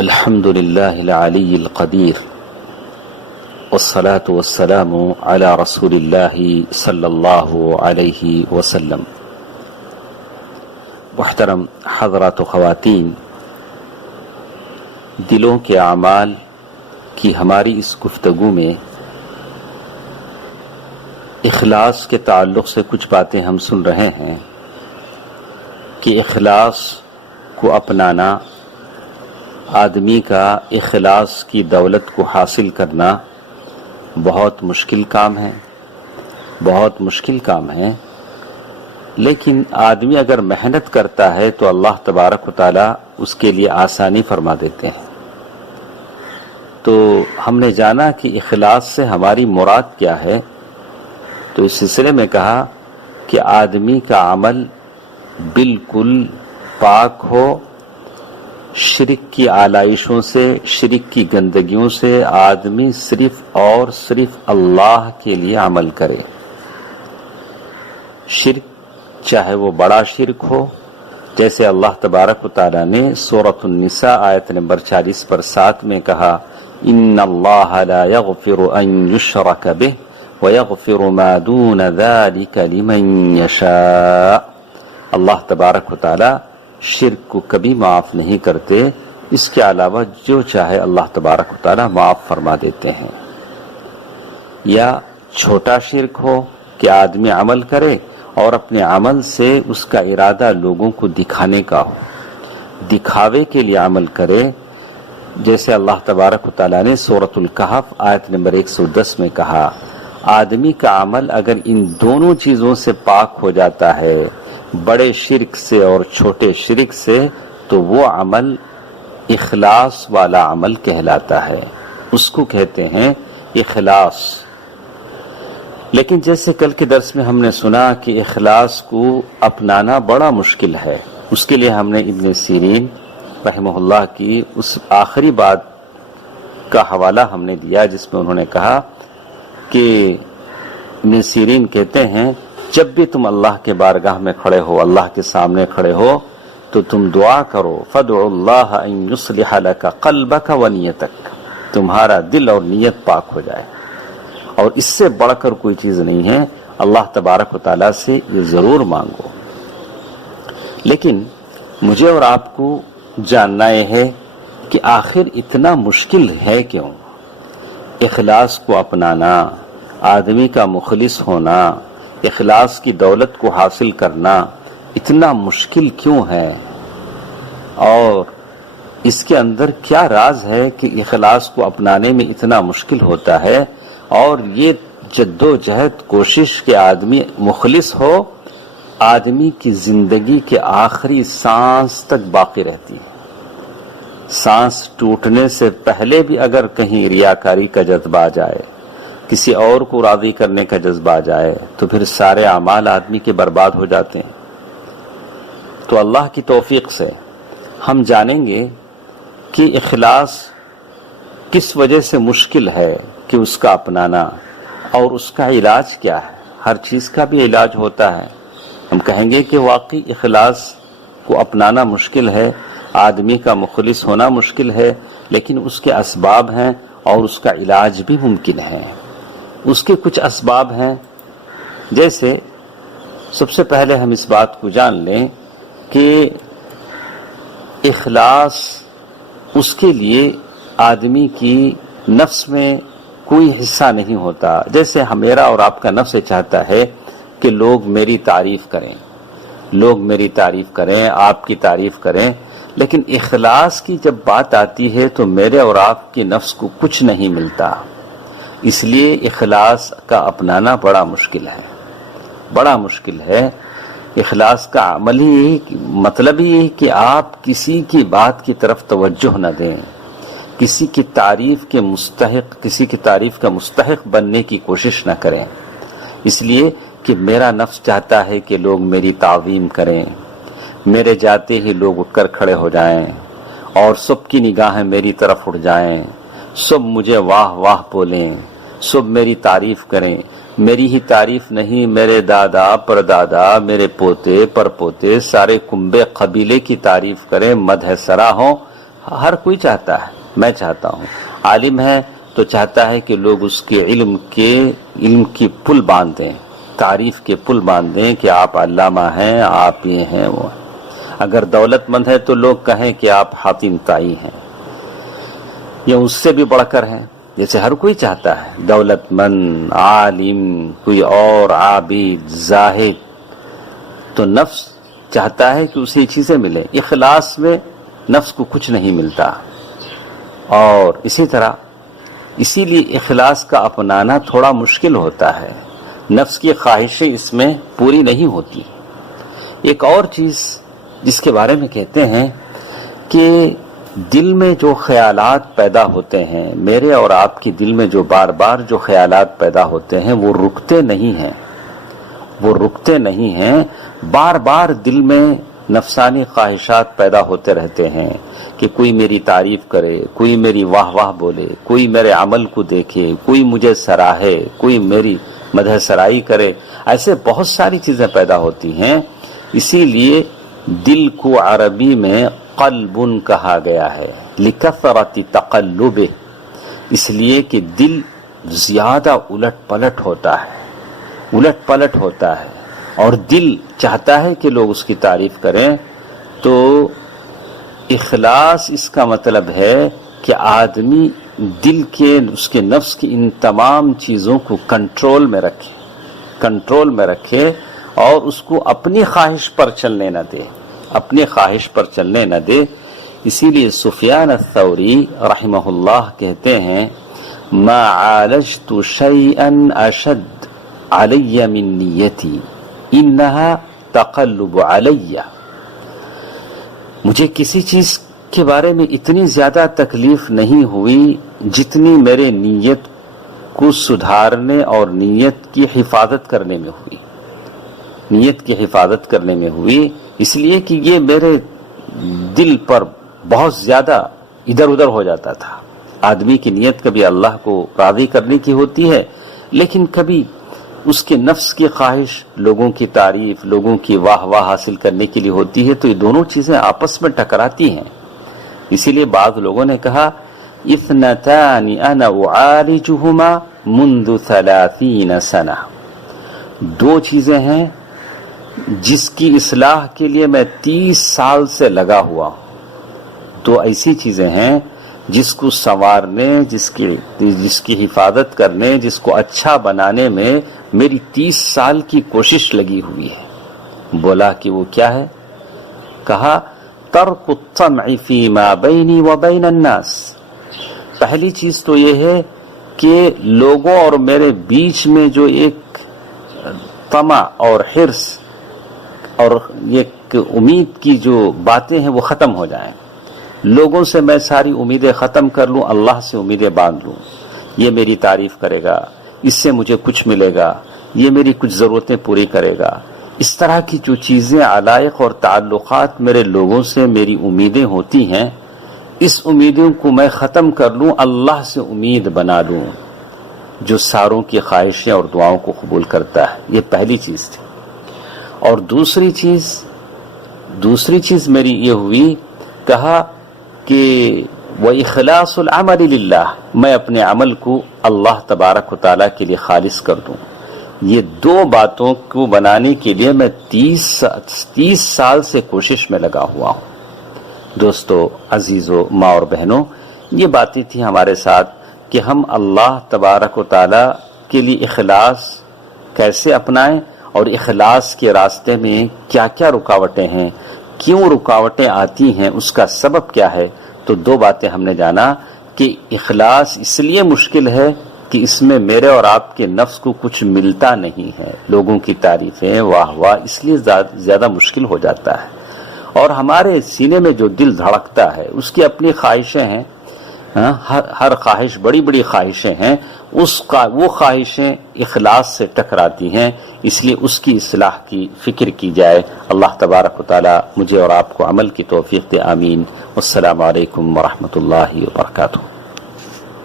الحمد لله العلي القدير والصلاة والسلام على رسول الله صلی اللہ علیہ وسلم۔ محترم حضرات و خواتین، دلوں کے اعمال کی ہماری اس گفتگو میں اخلاص کے تعلق سے کچھ باتیں ہم سن رہے ہیں کہ اخلاص کو اپنانا، آدمی کا اخلاص کی دولت کو حاصل کرنا بہت مشکل کام ہے، بہت مشکل کام ہے۔ لیکن آدمی اگر محنت کرتا ہے تو اللہ تبارک و تعالی اس کے لیے آسانی فرما دیتے ہیں۔ تو ہم نے جانا کہ اخلاص سے ہماری مراد کیا ہے، تو اس سلسلے میں کہا کہ آدمی کا عمل بالکل پاک ہو، شرک کی آلائشوں سے، شرک کی گندگیوں سے، آدمی صرف اور صرف اللہ کے لیے عمل کرے۔ شرک چاہے وہ بڑا شرک ہو، جیسے اللہ تبارک و تعالیٰ نے سورۃ النساء آیت نمبر 40 پر 7 میں کہا، ان اللہ لا یغفر ان یشرک بہ ویغفر ما دون ذلک لمن یشاء۔ اللہ تبارک و تعالیٰ شرک کو کبھی معاف نہیں کرتے، اس کے علاوہ جو چاہے اللہ تبارک و تعالیٰ معاف فرما دیتے ہیں۔ یا چھوٹا شرک ہو کہ آدمی عمل کرے اور اپنے عمل سے اس کا ارادہ لوگوں کو دکھانے کا ہو، دکھاوے کے لیے عمل کرے، جیسے اللہ تبارک و تعالیٰ نے سورۃ الکہف آیت نمبر 110 میں کہا، آدمی کا عمل اگر ان دونوں چیزوں سے پاک ہو جاتا ہے، بڑے شرک سے اور چھوٹے شرک سے، تو وہ عمل اخلاص والا عمل کہلاتا ہے، اس کو کہتے ہیں اخلاص۔ لیکن جیسے کل کے درس میں ہم نے سنا کہ اخلاص کو اپنانا بڑا مشکل ہے، اس کے لیے ہم نے ابن سیرین رحمہ اللہ کی اس آخری بات کا حوالہ ہم نے دیا، جس میں انہوں نے کہا کہ ابن سیرین کہتے ہیں، جب بھی تم اللہ کے بارگاہ میں کھڑے ہو، اللہ کے سامنے کھڑے ہو، تو تم دعا کرو، فادعوا اللہ ان یصلح لک قلبک ونیتک، تمہارا دل اور نیت پاک ہو جائے، اور اس سے بڑھ کر کوئی چیز نہیں ہے، اللہ تبارک و تعالیٰ سے یہ ضرور مانگو۔ لیکن مجھے اور آپ کو جاننا یہ ہے کہ آخر اتنا مشکل ہے کیوں؟ اخلاص کو اپنانا، آدمی کا مخلص ہونا، اخلاص کی دولت کو حاصل کرنا اتنا مشکل کیوں ہے، اور اس کے اندر کیا راز ہے کہ اخلاص کو اپنانے میں اتنا مشکل ہوتا ہے، اور یہ جد و جہد کوشش کہ آدمی مخلص ہو، آدمی کی زندگی کے آخری سانس تک باقی رہتی ہے۔ سانس ٹوٹنے سے پہلے بھی اگر کہیں ریاکاری کا جذبہ آ جائے، کسی اور کو راضی کرنے کا جذبہ آ جائے، تو پھر سارے اعمال آدمی کے برباد ہو جاتے ہیں۔ تو اللہ کی توفیق سے ہم جانیں گے کہ اخلاص کس وجہ سے مشکل ہے کہ اس کا اپنانا، اور اس کا علاج کیا ہے۔ ہر چیز کا بھی علاج ہوتا ہے۔ ہم کہیں گے کہ واقعی اخلاص کو اپنانا مشکل ہے، آدمی کا مخلص ہونا مشکل ہے، لیکن اس کے اسباب ہیں اور اس کا علاج بھی ممکن ہے۔ اس کے کچھ اسباب ہیں، جیسے سب سے پہلے ہم اس بات کو جان لیں کہ اخلاص اس کے لیے آدمی کی نفس میں کوئی حصہ نہیں ہوتا۔ جیسے میرا اور آپ کا نفس چاہتا ہے کہ لوگ میری تعریف کریں، لوگ میری تعریف کریں، آپ کی تعریف کریں، لیکن اخلاص کی جب بات آتی ہے تو میرے اور آپ کے نفس کو کچھ نہیں ملتا۔ اس لیے اخلاص کا اپنانا بڑا مشکل ہے، بڑا مشکل ہے۔ اخلاص کا عملی مطلب یہ ہے کہ آپ کسی کی بات کی طرف توجہ نہ دیں، کسی کی تعریف کے مستحق، کسی کی تعریف کا مستحق بننے کی کوشش نہ کریں، اس لیے کہ میرا نفس چاہتا ہے کہ لوگ میری تعظیم کریں، میرے جاتے ہی لوگ اٹھ کر کھڑے ہو جائیں، اور سب کی نگاہیں میری طرف اٹھ جائیں، سب مجھے واہ واہ بولیں، سب میری تعریف کریں، میری ہی تعریف نہیں، میرے دادا پردادا، میرے پوتے پر پوتے، سارے کنبے قبیلے کی تعریف کریں، مدح سرا ہوں، ہر کوئی چاہتا ہے، میں چاہتا ہوں، عالم ہے تو چاہتا ہے کہ لوگ اس کے علم کی پل باندھ دیں، تعریف کے پل باندھ دیں کہ آپ علامہ ہیں، آپ یہ ہیں وہ ہیں۔ اگر دولت مند ہے تو لوگ کہیں کہ آپ حاتم طائی ہیں، یا اس سے بھی بڑھ کر ہیں، جیسے ہر کوئی چاہتا ہے دولت مند، عالم، کوئی اور عابد، زاہد، تو نفس چاہتا ہے کہ اسے چیزیں ملیں۔ اخلاص میں نفس کو کچھ نہیں ملتا، اور اسی لیے اخلاص کا اپنانا تھوڑا مشکل ہوتا ہے، نفس کی خواہشیں اس میں پوری نہیں ہوتی۔ ایک اور چیز جس کے بارے میں کہتے ہیں کہ دل میں جو خیالات پیدا ہوتے ہیں، میرے اور آپ کے دل میں جو بار بار جو خیالات پیدا ہوتے ہیں وہ رکتے نہیں ہیں، بار بار دل میں نفسانی خواہشات پیدا ہوتے رہتے ہیں کہ کوئی میری تعریف کرے، کوئی میری واہ واہ بولے، کوئی میرے عمل کو دیکھے، کوئی مجھے سراہے، کوئی میری مدح سرائی کرے، ایسے بہت ساری چیزیں پیدا ہوتی ہیں۔ اسی لیے دل کو عربی میں قلب کہا گیا ہے، لکثرت تقلبہ، اس لیے کہ دل زیادہ الٹ پلٹ ہوتا ہے اور دل چاہتا ہے کہ لوگ اس کی تعریف کریں۔ تو اخلاص اس کا مطلب ہے کہ آدمی دل کے، اس کے نفس کی ان تمام چیزوں کو کنٹرول میں رکھے اور اس کو اپنی خواہش پر چلنے نہ دے، اسی لیے سفیان الثوری رحمہ اللہ کہتے ہیں ما عالجت شیئا اشد علی من نیتی انہا تقلب علی، مجھے کسی چیز کے بارے میں اتنی زیادہ تکلیف نہیں ہوئی جتنی میرے نیت کو سدھارنے اور نیت کی حفاظت کرنے میں ہوئی، اس لیے کہ یہ میرے دل پر بہت زیادہ ادھر ادھر ہو جاتا تھا۔ آدمی کی نیت کبھی اللہ کو راضی کرنے کی ہوتی ہے، لیکن کبھی اس کے نفس کی خواہش لوگوں کی تعریف، لوگوں کی واہ واہ حاصل کرنے کے لیے ہوتی ہے، تو یہ دونوں چیزیں آپس میں ٹکراتی ہیں۔ اسی لیے بعض لوگوں نے کہا اثنتان انا اعالجهما منذ 30 سنہ، دو چیزیں ہیں جس کی اصلاح کے لیے میں 30 سال سے لگا ہوا ہوں، دو ایسی چیزیں ہیں جس کو سنوارنے، جس کی حفاظت کرنے، جس کو اچھا بنانے میں میری 30 سال کی کوشش لگی ہوئی ہے۔ بولا کہ وہ کیا ہے؟ کہا ترک الطمع فیما بینی و بین الناس، پہلی چیز تو یہ ہے کہ لوگوں اور میرے بیچ میں جو ایک طمع اور حرص اور ایک امید کی جو باتیں ہیں وہ ختم ہو جائیں، لوگوں سے میں ساری امیدیں ختم کر لوں، اللہ سے امیدیں باندھ لوں، یہ میری تعریف کرے گا، اس سے مجھے کچھ ملے گا، یہ میری کچھ ضرورتیں پوری کرے گا، اس طرح کی جو چیزیں، علائق اور تعلقات میرے لوگوں سے میری امیدیں ہوتی ہیں، اس امیدوں کو میں ختم کر لوں، اللہ سے امید بنا لوں جو ساروں کی خواہشیں اور دعاؤں کو قبول کرتا ہے۔ یہ پہلی چیز تھی۔ اور دوسری چیز میری یہ ہوئی، کہا کہ وَإِخْلَاصُ الْعَمَلِ لِلَّهِ، میں اپنے عمل کو اللہ تبارک و تعالیٰ کے لیے خالص کر دوں۔ یہ دو باتوں کو بنانے کے لیے میں 30 سال سے کوشش میں لگا ہوا ہوں۔ دوستو، عزیزو، ماں اور بہنوں، یہ باتیں تھیں ہمارے ساتھ کہ ہم اللہ تبارک و تعالیٰ کے لیے اخلاص کیسے اپنائیں، اور اخلاص کے راستے میں کیا کیا رکاوٹیں ہیں، کیوں رکاوٹیں آتی ہیں، اس کا سبب کیا ہے۔ تو دو باتیں ہم نے جانا کہ اخلاص اس لیے مشکل ہے کہ اس میں میرے اور آپ کے نفس کو کچھ ملتا نہیں ہے، لوگوں کی تعریفیں، واہ واہ، اس لیے زیادہ مشکل ہو جاتا ہے۔ اور ہمارے سینے میں جو دل دھڑکتا ہے اس کی اپنی خواہشیں ہیں، ہر خواہش، بڑی بڑی خواہشیں ہیں، وہ خواہشیں اخلاص سے ٹکراتی ہیں، اس لیے اس کی اصلاح کی فکر کی جائے۔ اللہ تبارک و تعالی مجھے اور آپ کو عمل کی توفیق دے، آمین۔ والسلام علیکم ورحمۃ اللہ وبرکاتہ۔